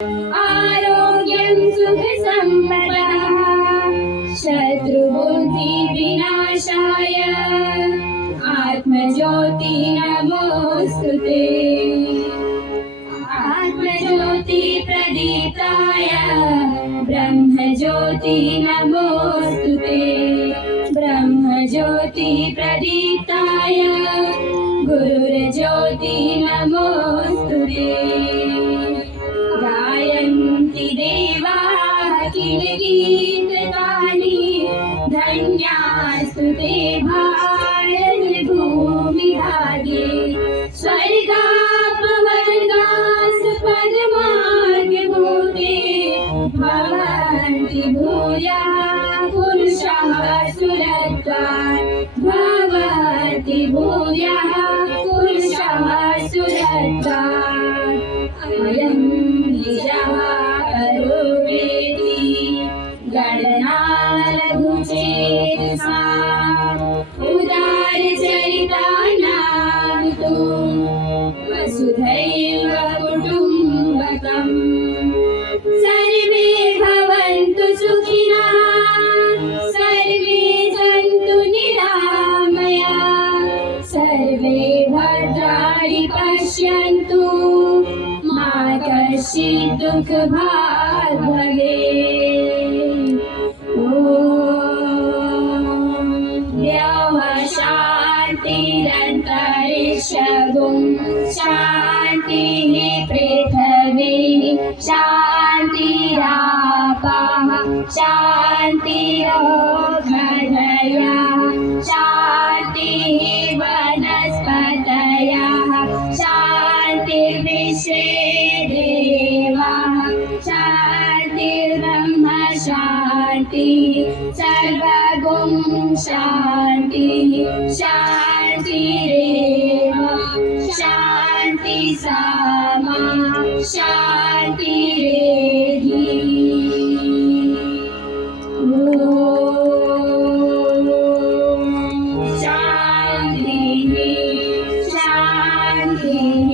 आरोग्यं सुखसम्पदः शत्रुबुद्धिविनाशाय आत्मज्योति नमोऽस्तुते। आत्मज्योति प्रदीप्ताय ब्रह्मज्योति नमोऽस्तुते। ब्रह्मज्योति प्रदीप्ताय गुरुर्ज्योति नमोऽस्तुते। गायन्ति देवाः किल गीतगानि धन्यास्तु ते भारतभूमिभागे। स्वर्गापवर्गासु पदमार्गभूते भवन्ति भूयः पुरुषाः सुरत्वात्। भवन्ति भूयः पुरुषाः सुरत्वात्। अयं निजः परो वेति गणना लघुचेतसा। उदारचरितानां तु वसुधैव कुटुम्बकम्। सर्वे भवन्तु सुखिनः सर्वे सन्तु निरामयाः। सर्वे भद्राणि पश्यन्तु मा कश्चित् दुःखभाग् भवेत्। ॐ द्यौः शान्तिरन्तरिक्षगुं शान्तिः पृथिवी शान्तिरापः शान्तिरोषधयः शान्तिः वनस्पतयः शान्तिर्विश्वे देवाः शान्तिर्ब्रह्म शान्तिः सर्वगुं शान्तिः शान्तिरेव शान्ति सामा शान्तिरेधि। ॐ शान्तिः शान्तिः